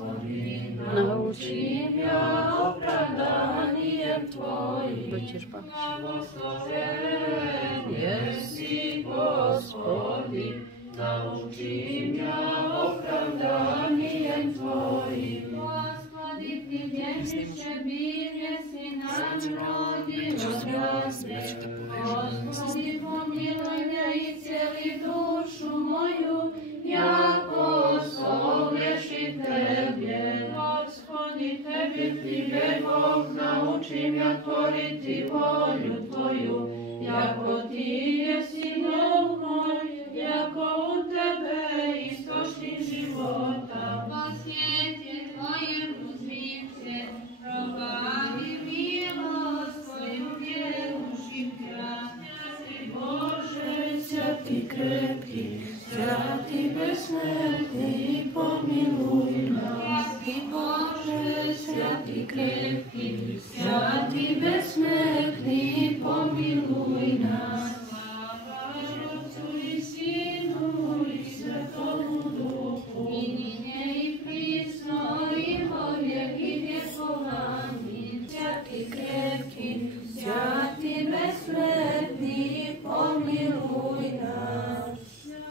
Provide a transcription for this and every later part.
Nauči mňa opravdanijem Tvojim. Blahosloven si, Gospodi, nauči mňa opravdanijem Tvojim. Gospodi, Ty dnešće bivnje si nam rodilo gazde. Gospodi, pomiluj me i cijeli dušu moju, jako sogreši Tebe. Gospodi, Tebi je Bog, nauči mňa tvoriti volju Tvoju, jako Ti jesi Bog moj, jako u Tebe istočnik života. Posjeti Tvojem uzvice, probavi milost Tvoju vjerušim Sveti Bože, sveti krepki, sveti besmrtni, pomiluj nas. Sveti Bože, sveti krepki, sveti besmrtni, pomiluj nas. Slava Otcu i Sinu i Svetomu Duhu, i ninje i prisno i povijek vjekov. Amin. Sveti krepki, sveti besmrtni, pomiluj nas. Sveti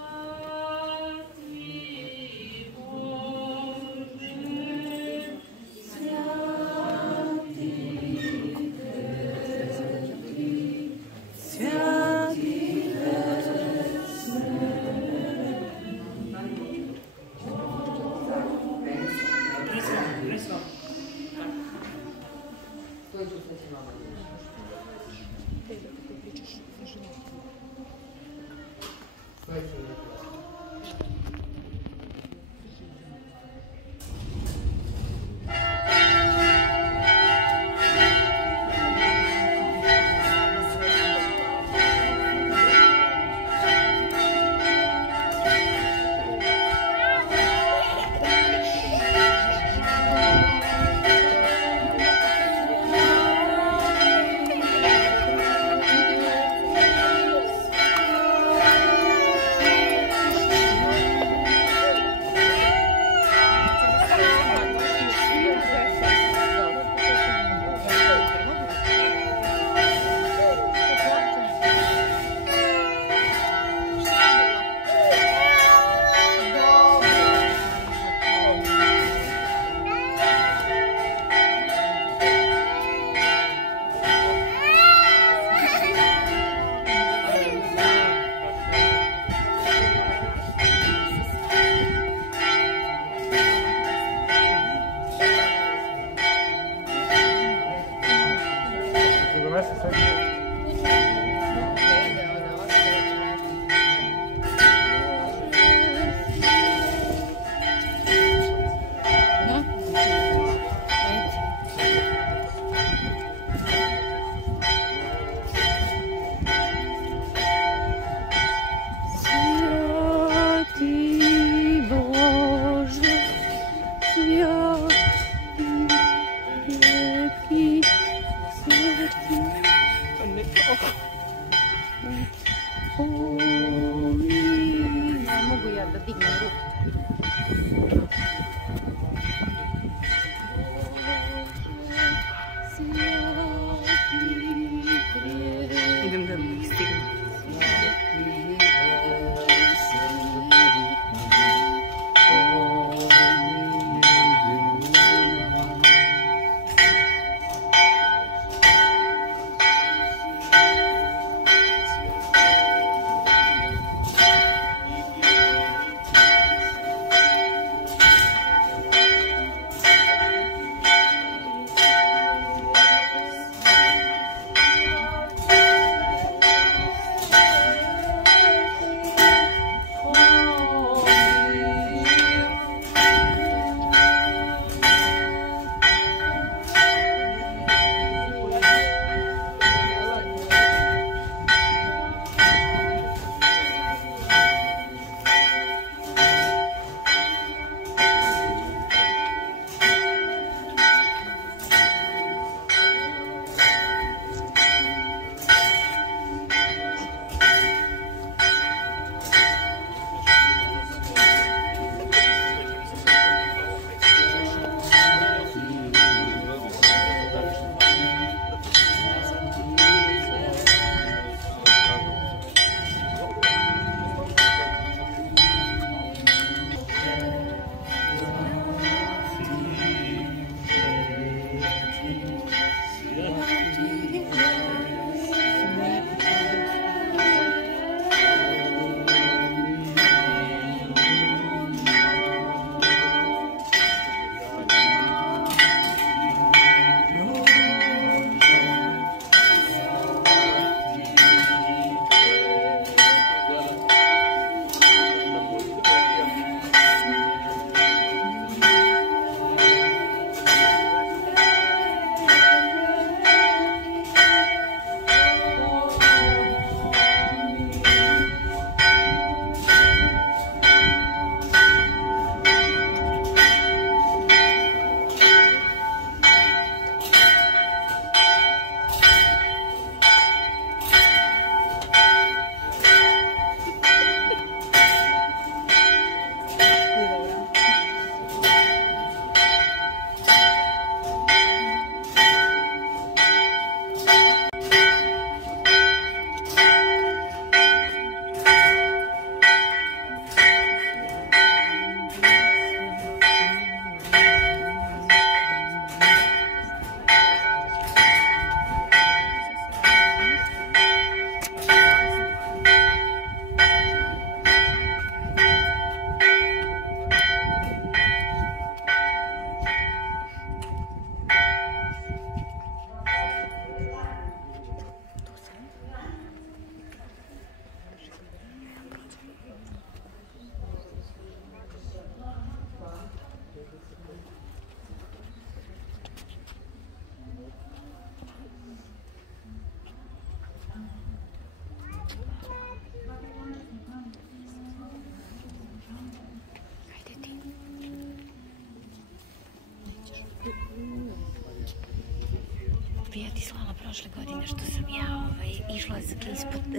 Ja ti slala prošle godine što sam ja išla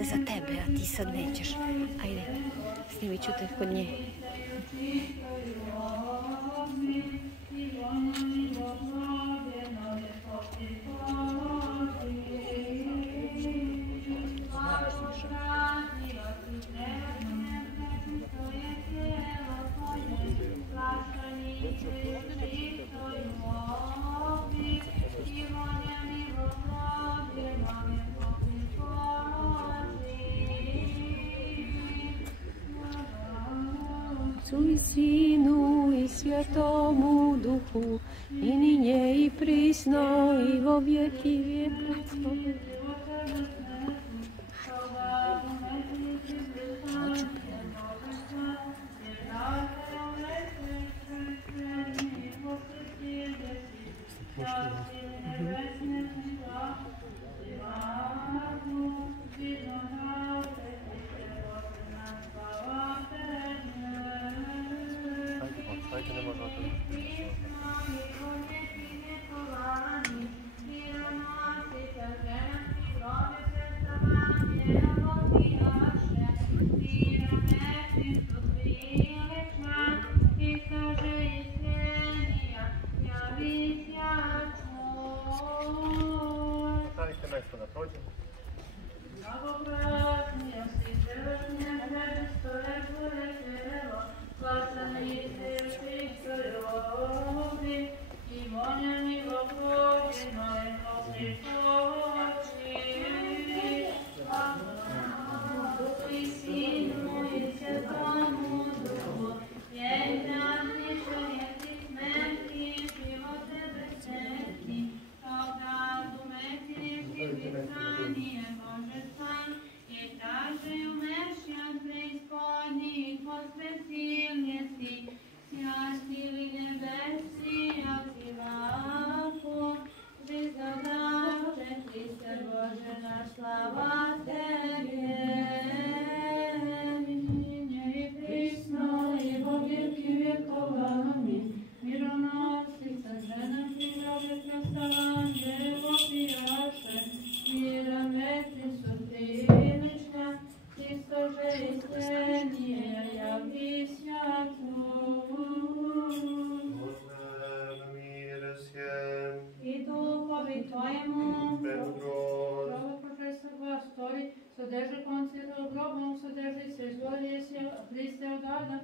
za tebe, a ti sad nećeš. Ajde, snimit ću te kod nje. Otcu i Sinu i Svjetomu Duhu, i ninje i prisno i vo vijeki vijekov. Содержи концерт гробом, содержи се злодеje Христе odavda,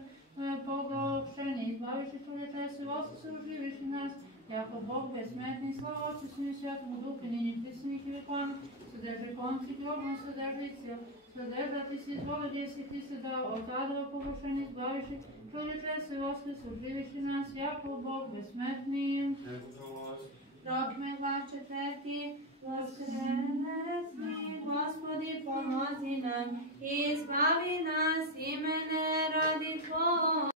pogoršeni, izbaviši čovječa se osu uživiš nas, jako Bog besmetni, slava Otcu svim Svjatomu Duhu, njih prisnih i vekanu, sodrži konci grobom, sodrži cijel, sodržati si zlodje si ti se dao, od tada pogoršeni, izbaviši čovječa se osu uživiš nas, jako Bog besmetni. Rokme vače teki, Воскресни, Господи, помози нам, избави нас, имene ради Твоего.